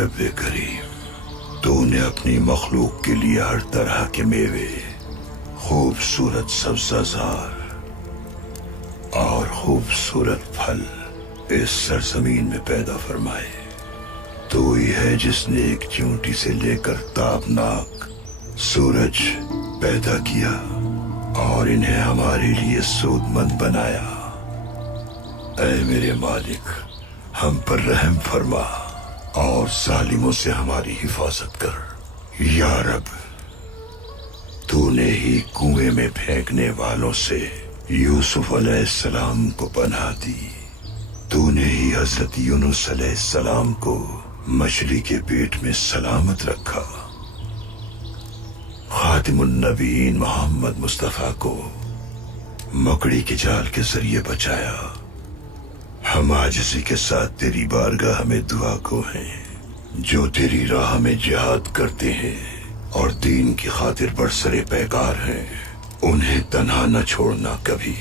رب کریم، تو نے اپنی مخلوق کے لیے ہر طرح کے میوے، خوبصورت سبزہ زار اور خوبصورت پھل اس سرزمین میں پیدا فرمائے۔ تو ہی ہے جس نے ایک چونٹی سے لے کر تابناک سورج پیدا کیا اور انہیں ہمارے لیے سود مند بنایا۔ اے میرے مالک، ہم پر رحم فرما اور ظالموں سے ہماری حفاظت کر۔ یا رب، تو نے ہی کنویں میں پھینکنے والوں سے یوسف علیہ السلام کو پناہ دی، تو نے ہی حضرت یونس علیہ السلام کو مچھلی کے پیٹ میں سلامت رکھا، خاتم النبیین محمد مصطفیٰ کو مکڑی کے جال کے ذریعے بچایا۔ ہم عاجزی کے ساتھ تیری بارگاہ میں دعا کو ہیں، جو تیری راہ میں جہاد کرتے ہیں اور دین کی خاطر برسرے پیکار ہیں، انہیں تنہا نہ چھوڑنا کبھی۔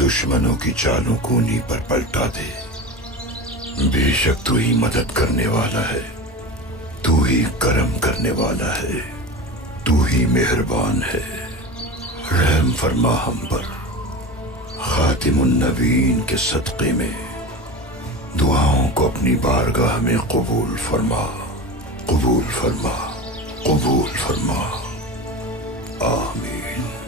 دشمنوں کی چالوں کو انہی پر پلٹا دے، بے شک تو ہی مدد کرنے والا ہے، تو ہی کرم کرنے والا ہے، تو ہی مہربان ہے۔ رحم فرما ہم پر، خاتم النبیین کے صدقے میں دعاؤں کو اپنی بارگاہ میں قبول فرما، قبول فرما، قبول فرما، آمین۔